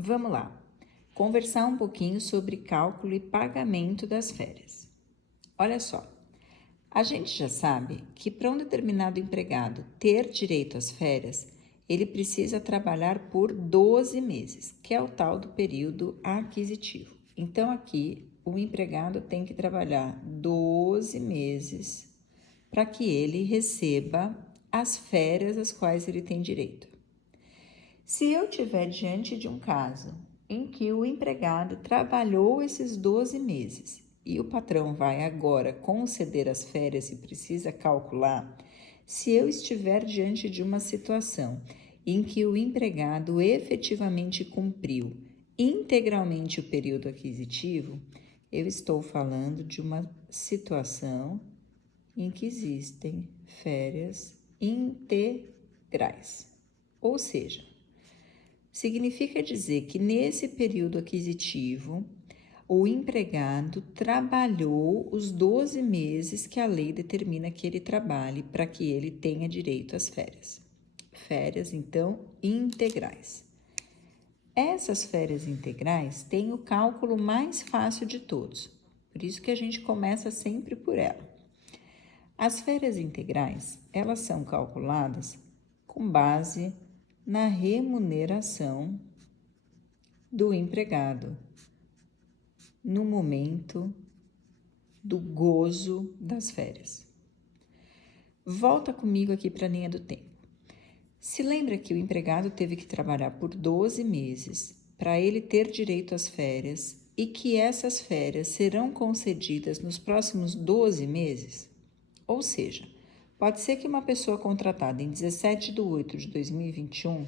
Vamos lá, conversar um pouquinho sobre cálculo e pagamento das férias. Olha só, a gente já sabe que para um determinado empregado ter direito às férias, ele precisa trabalhar por 12 meses, que é o tal do período aquisitivo. Então, aqui, o empregado tem que trabalhar 12 meses para que ele receba as férias às quais ele tem direito. Se eu tiver diante de um caso em que o empregado trabalhou esses 12 meses e o patrão vai agora conceder as férias e precisa calcular, se eu estiver diante de uma situação em que o empregado efetivamente cumpriu integralmente o período aquisitivo, eu estou falando de uma situação em que existem férias integrais. Ou seja, significa dizer que nesse período aquisitivo, o empregado trabalhou os 12 meses que a lei determina que ele trabalhe para que ele tenha direito às férias. Férias, então, integrais. Essas férias integrais têm o cálculo mais fácil de todos, por isso que a gente começa sempre por ela. As férias integrais, elas são calculadas com base na remuneração do empregado no momento do gozo das férias. Volta comigo aqui para a linha do tempo. Se lembra que o empregado teve que trabalhar por 12 meses para ele ter direito às férias e que essas férias serão concedidas nos próximos 12 meses? Ou seja, pode ser que uma pessoa contratada em 17 de 8 de 2021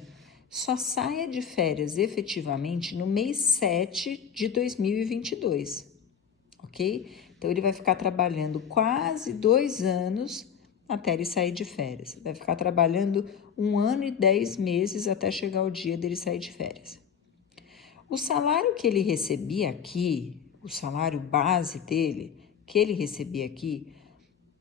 só saia de férias efetivamente no mês 7 de 2022, ok? Então, ele vai ficar trabalhando quase 2 anos até ele sair de férias. Vai ficar trabalhando 1 ano e 10 meses até chegar o dia dele sair de férias. O salário que ele recebia aqui, o salário base dele, que ele recebia aqui,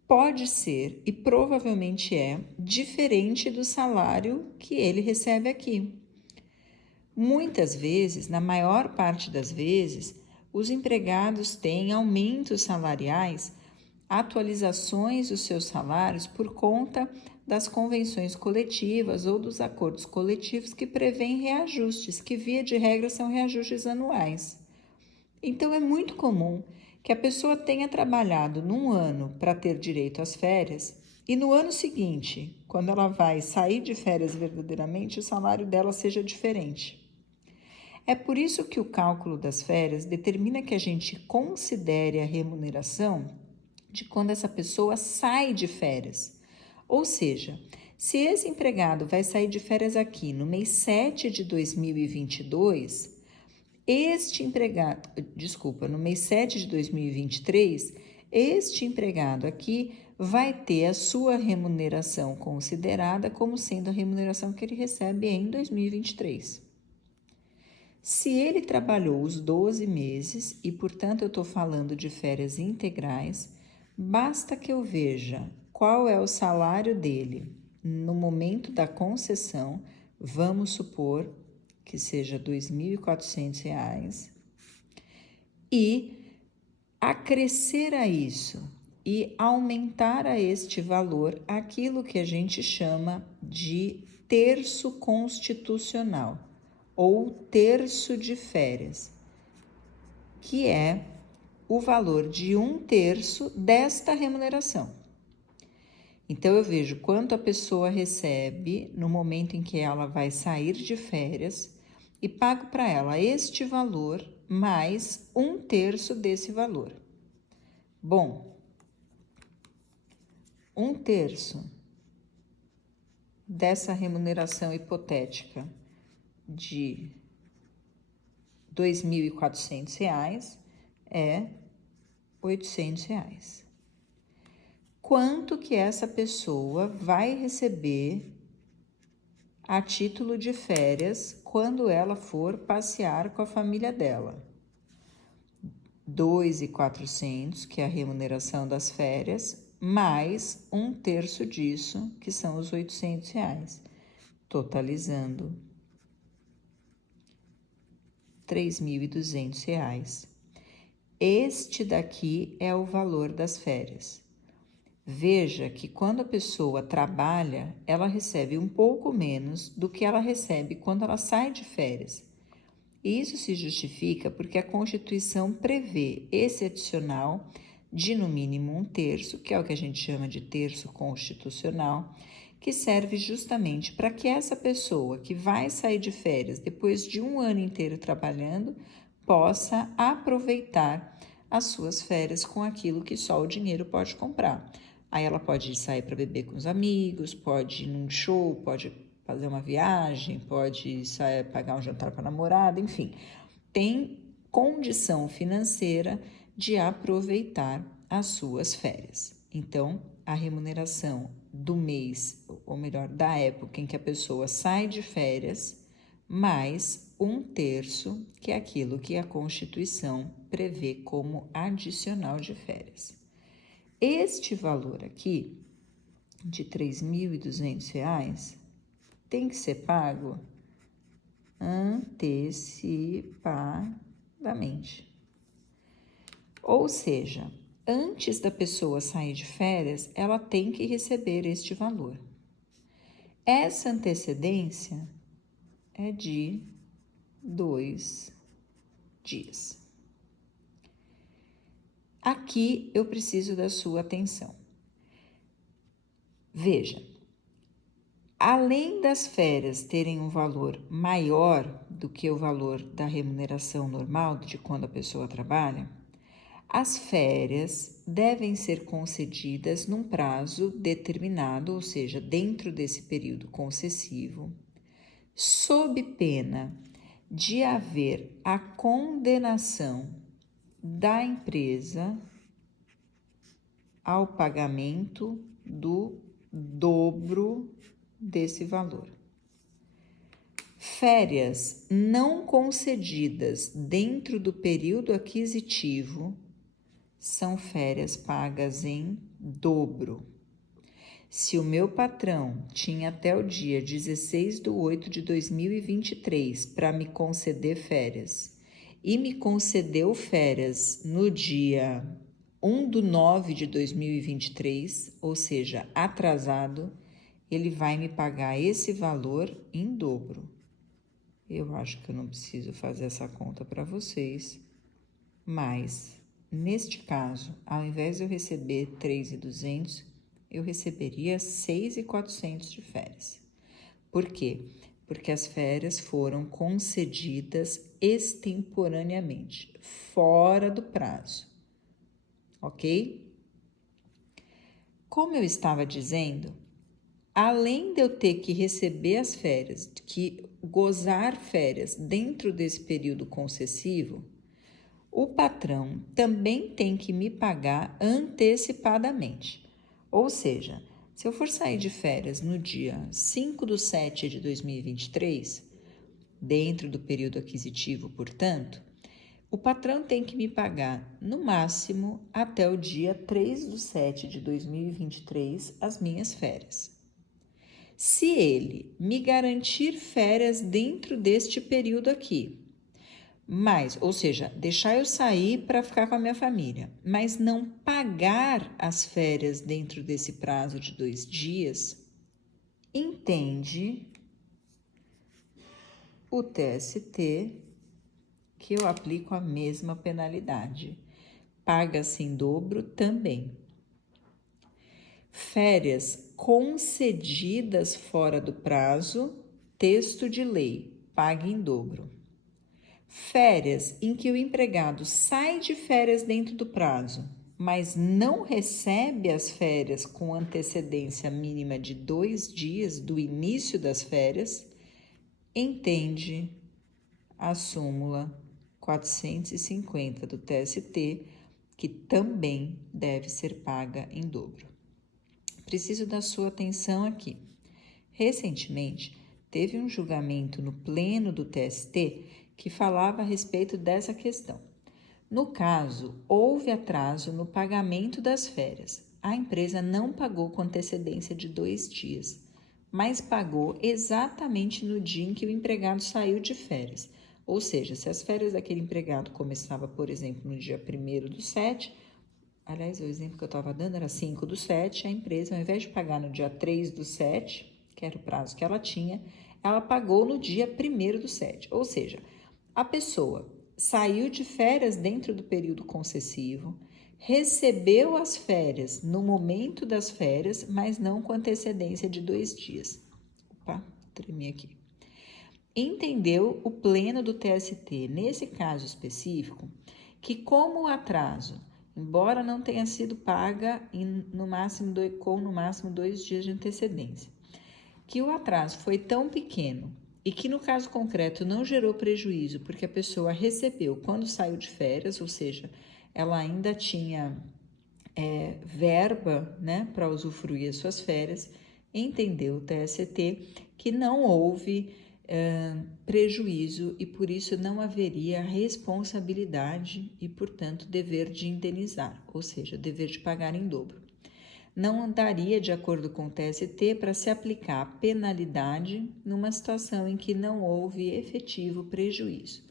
pode ser e provavelmente é diferente do salário que ele recebe aqui. Muitas vezes, na maior parte das vezes, os empregados têm aumentos salariais, atualizações dos seus salários por conta das convenções coletivas ou dos acordos coletivos que prevêem reajustes, que via de regra são reajustes anuais. Então, é muito comum que a pessoa tenha trabalhado num ano para ter direito às férias e no ano seguinte, quando ela vai sair de férias verdadeiramente, o salário dela seja diferente. É por isso que o cálculo das férias determina que a gente considere a remuneração de quando essa pessoa sai de férias. Ou seja, se esse empregado vai sair de férias aqui no mês 7 de 2022, no mês 7 de 2023, este empregado aqui vai ter a sua remuneração considerada como sendo a remuneração que ele recebe em 2023. Se ele trabalhou os 12 meses, e portanto eu estou falando de férias integrais, basta que eu veja qual é o salário dele no momento da concessão, vamos supor que seja R$ 2.400, e acrescer a isso e aumentar a este valor aquilo que a gente chama de terço constitucional ou terço de férias, que é o valor de 1/3 desta remuneração. Então, eu vejo quanto a pessoa recebe no momento em que ela vai sair de férias e pago para ela este valor mais 1/3 desse valor. Bom, 1/3 dessa remuneração hipotética de R$ 2.400 é R$ 800. Quanto que essa pessoa vai receber a título de férias quando ela for passear com a família dela? R$ 2.400, que é a remuneração das férias, mais 1/3 disso, que são os R$ 800, totalizando R$ 3.200. Este daqui é o valor das férias. Veja que quando a pessoa trabalha, ela recebe um pouco menos do que ela recebe quando ela sai de férias. Isso se justifica porque a Constituição prevê esse adicional de no mínimo 1/3, que é o que a gente chama de terço constitucional, que serve justamente para que essa pessoa que vai sair de férias depois de um ano inteiro trabalhando possa aproveitar as suas férias com aquilo que só o dinheiro pode comprar. Aí ela pode sair para beber com os amigos, pode ir num show, pode fazer uma viagem, pode sair, pagar um jantar para a namorada, enfim. Tem condição financeira de aproveitar as suas férias. Então, a remuneração do mês, ou melhor, da época em que a pessoa sai de férias, mais 1/3, que é aquilo que a Constituição prevê como adicional de férias. Este valor aqui, de R$ 3.200, tem que ser pago antecipadamente. Ou seja, antes da pessoa sair de férias, ela tem que receber este valor. Essa antecedência é de 2 dias. Aqui eu preciso da sua atenção. Veja, além das férias terem um valor maior do que o valor da remuneração normal de quando a pessoa trabalha, as férias devem ser concedidas num prazo determinado, ou seja, dentro desse período concessivo, sob pena de haver a condenação da empresa ao pagamento do dobro desse valor. Férias não concedidas dentro do período aquisitivo são férias pagas em dobro. Se o meu patrão tinha até o dia 16/8/2023 para me conceder férias e me concedeu férias no dia 1/9/2023, ou seja, atrasado, ele vai me pagar esse valor em dobro. Eu acho que eu não preciso fazer essa conta para vocês, mas neste caso, ao invés de eu receber R$ 3.200, eu receberia R$ 6.400 de férias. Por quê? Porque as férias foram concedidas extemporaneamente, fora do prazo, ok? Como eu estava dizendo, além de eu ter que receber as férias, que gozar férias dentro desse período concessivo, o patrão também tem que me pagar antecipadamente. Ou seja, se eu for sair de férias no dia 5/7/2023, dentro do período aquisitivo, portanto, o patrão tem que me pagar, no máximo, até o dia 3/7/2023, as minhas férias. Se ele me garantir férias dentro deste período aqui, ou seja, deixar eu sair para ficar com a minha família, mas não pagar as férias dentro desse prazo de 2 dias, entende o TST que eu aplico a mesma penalidade. Paga-se em dobro também. Férias concedidas fora do prazo, texto de lei, paga em dobro. Férias em que o empregado sai de férias dentro do prazo, mas não recebe as férias com antecedência mínima de 2 dias do início das férias, entende a súmula 450 do TST, que também deve ser paga em dobro. Preciso da sua atenção aqui. Recentemente, teve um julgamento no pleno do TST que falava a respeito dessa questão. No caso, houve atraso no pagamento das férias. A empresa não pagou com antecedência de 2 dias, mas pagou exatamente no dia em que o empregado saiu de férias. Ou seja, se as férias daquele empregado começava, por exemplo, no dia 1º do 7, aliás, o exemplo que eu estava dando era 5/7, a empresa, ao invés de pagar no dia 3/7, que era o prazo que ela tinha, ela pagou no dia 1º do 7. Ou seja, a pessoa saiu de férias dentro do período concessivo, recebeu as férias no momento das férias, mas não com antecedência de 2 dias. Opa, tremi aqui. Entendeu o pleno do TST, nesse caso específico, que como o atraso, embora não tenha sido paga com no máximo 2 dias de antecedência, que o atraso foi tão pequeno e que no caso concreto não gerou prejuízo, porque a pessoa recebeu quando saiu de férias, ou seja, ela ainda tinha verba, né, para usufruir as suas férias, entendeu o TST que não houve prejuízo e por isso não haveria responsabilidade e, portanto, dever de indenizar, ou seja, dever de pagar em dobro. Não andaria de acordo com o TST para se aplicar a penalidade numa situação em que não houve efetivo prejuízo.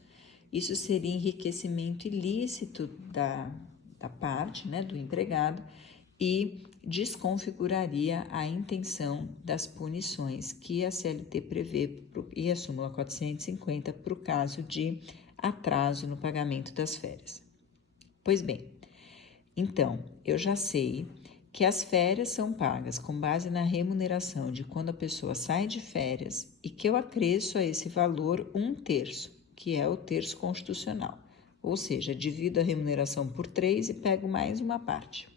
Isso seria enriquecimento ilícito da parte, né, do empregado e desconfiguraria a intenção das punições que a CLT prevê e a súmula 450 para o caso de atraso no pagamento das férias. Pois bem, então, eu já sei que as férias são pagas com base na remuneração de quando a pessoa sai de férias e que eu acresço a esse valor 1/3, que é o terço constitucional. Ou seja, divido a remuneração por 3 e pego mais uma parte.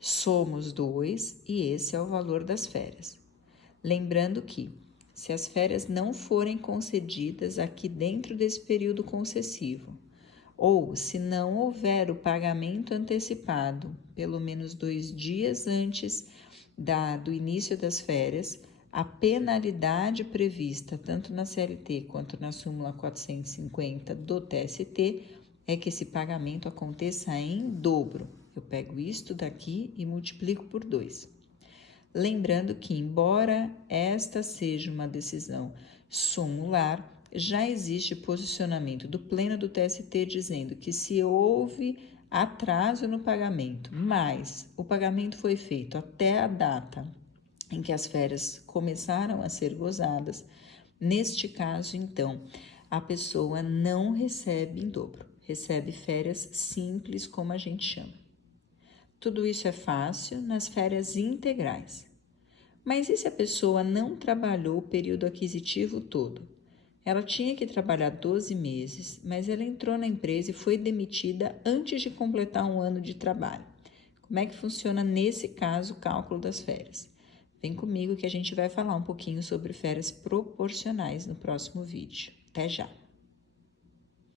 Somos 2 e esse é o valor das férias. Lembrando que, se as férias não forem concedidas aqui dentro desse período concessivo, ou se não houver o pagamento antecipado, pelo menos 2 dias antes do início das férias, a penalidade prevista tanto na CLT quanto na súmula 450 do TST é que esse pagamento aconteça em dobro. Eu pego isto daqui e multiplico por 2. Lembrando que, embora esta seja uma decisão sumular, já existe posicionamento do pleno do TST dizendo que se houve atraso no pagamento, mas o pagamento foi feito até a data em que as férias começaram a ser gozadas, neste caso, então, a pessoa não recebe em dobro, recebe férias simples, como a gente chama. Tudo isso é fácil nas férias integrais. Mas e se a pessoa não trabalhou o período aquisitivo todo? Ela tinha que trabalhar 12 meses, mas ela entrou na empresa e foi demitida antes de completar 1 ano de trabalho. Como é que funciona nesse caso o cálculo das férias? Vem comigo que a gente vai falar um pouquinho sobre férias proporcionais no próximo vídeo. Até já!